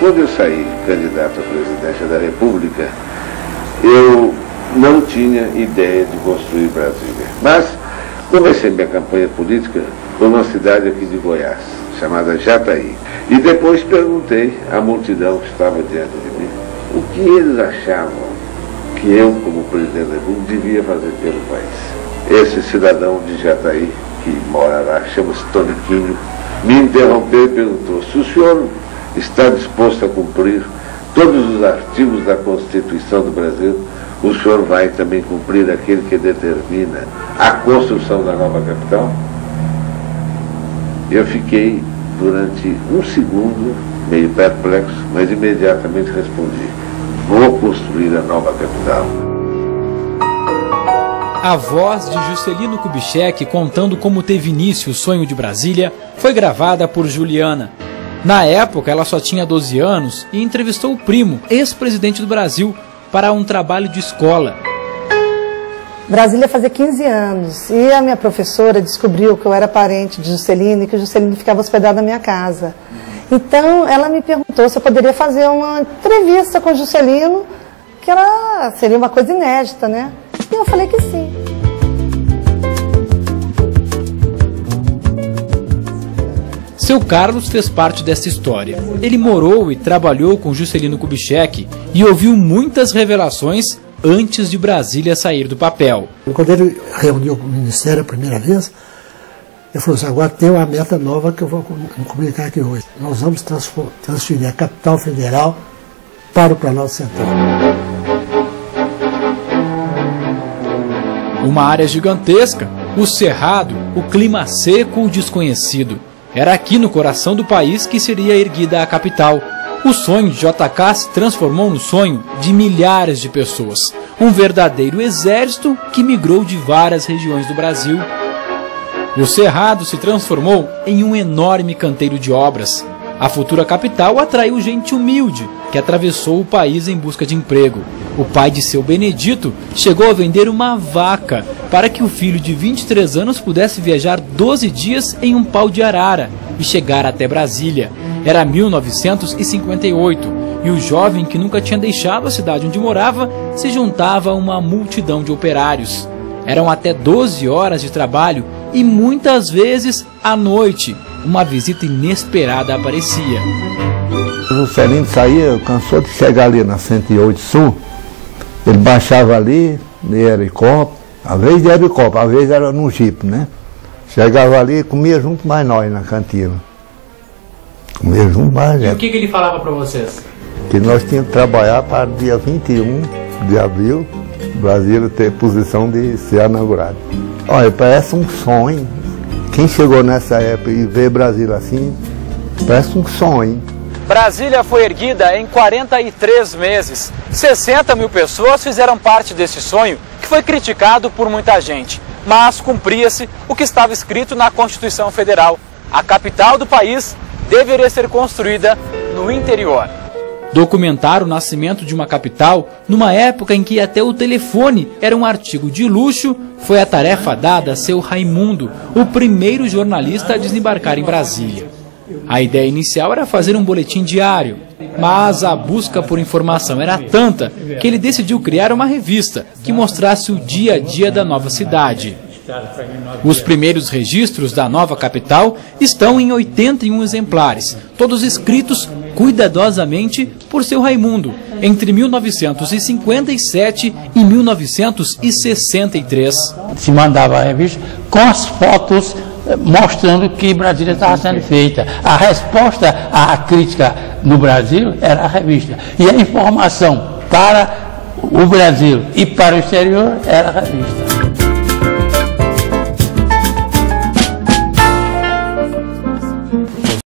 Quando eu saí candidato à presidência da República, eu não tinha ideia de construir Brasília. Mas comecei minha campanha política por uma cidade aqui de Goiás, chamada Jataí. E depois perguntei à multidão que estava diante de mim o que eles achavam que eu, como presidente da República, devia fazer pelo país. Esse cidadão de Jataí, que mora lá, chama-se Toniquinho, me interrompeu e perguntou: se o senhor está disposto a cumprir todos os artigos da Constituição do Brasil, o senhor vai também cumprir aquele que determina a construção da nova capital? Eu fiquei durante um segundo meio perplexo, mas imediatamente respondi: vou construir a nova capital. A voz de Juscelino Kubitschek contando como teve início o sonho de Brasília foi gravada por Juliana. Na época, ela só tinha 12 anos e entrevistou o primo, ex-presidente do Brasil, para um trabalho de escola. Brasília fazia 15 anos e a minha professora descobriu que eu era parente de Juscelino e que o Juscelino ficava hospedado na minha casa. Então, ela me perguntou se eu poderia fazer uma entrevista com o Juscelino, que seria uma coisa inédita, né? E eu falei que sim. Seu Carlos fez parte dessa história. Ele morou e trabalhou com Juscelino Kubitschek e ouviu muitas revelações antes de Brasília sair do papel. Quando ele reuniu com o Ministério a primeira vez, ele falou assim: agora tem uma meta nova que eu vou comunicar aqui hoje. Nós vamos transferir a capital federal para o Planalto Central. Uma área gigantesca, o cerrado, o clima seco, o desconhecido. Era aqui no coração do país que seria erguida a capital. O sonho de JK se transformou no sonho de milhares de pessoas. Um verdadeiro exército que migrou de várias regiões do Brasil. O cerrado se transformou em um enorme canteiro de obras. A futura capital atraiu gente humilde, que atravessou o país em busca de emprego. O pai de seu Benedito chegou a vender uma vaca para que o filho de 23 anos pudesse viajar 12 dias em um pau de arara e chegar até Brasília. Era 1958 e o jovem, que nunca tinha deixado a cidade onde morava, se juntava a uma multidão de operários. Eram até 12 horas de trabalho e muitas vezes à noite uma visita inesperada aparecia. O Juscelino saía, cansou de chegar ali na 108 Sul, ele baixava ali de helicóptero, às vezes de helicóptero, às vezes era num jipe, né? Chegava ali e comia junto mais nós na cantina. Comia junto mais. E o que ele falava para vocês? Que nós tínhamos que trabalhar para o dia 21 de abril, Brasília ter posição de ser inaugurado. Olha, parece um sonho. Quem chegou nessa época e vê Brasília assim, parece um sonho. Brasília foi erguida em 43 meses. 60 mil pessoas fizeram parte desse sonho, que foi criticado por muita gente. Mas cumpria-se o que estava escrito na Constituição Federal. A capital do país deveria ser construída no interior. Documentar o nascimento de uma capital, numa época em que até o telefone era um artigo de luxo, foi a tarefa dada a seu Raimundo, o primeiro jornalista a desembarcar em Brasília. A ideia inicial era fazer um boletim diário, mas a busca por informação era tanta que ele decidiu criar uma revista que mostrasse o dia a dia da nova cidade. Os primeiros registros da nova capital estão em 81 exemplares, todos escritos cuidadosamente por seu Raimundo, entre 1957 e 1963. Se mandava a revista com as fotos mostrando que Brasília estava sendo feita. A resposta à crítica no Brasil era a revista. E a informação para o Brasil e para o exterior era a revista.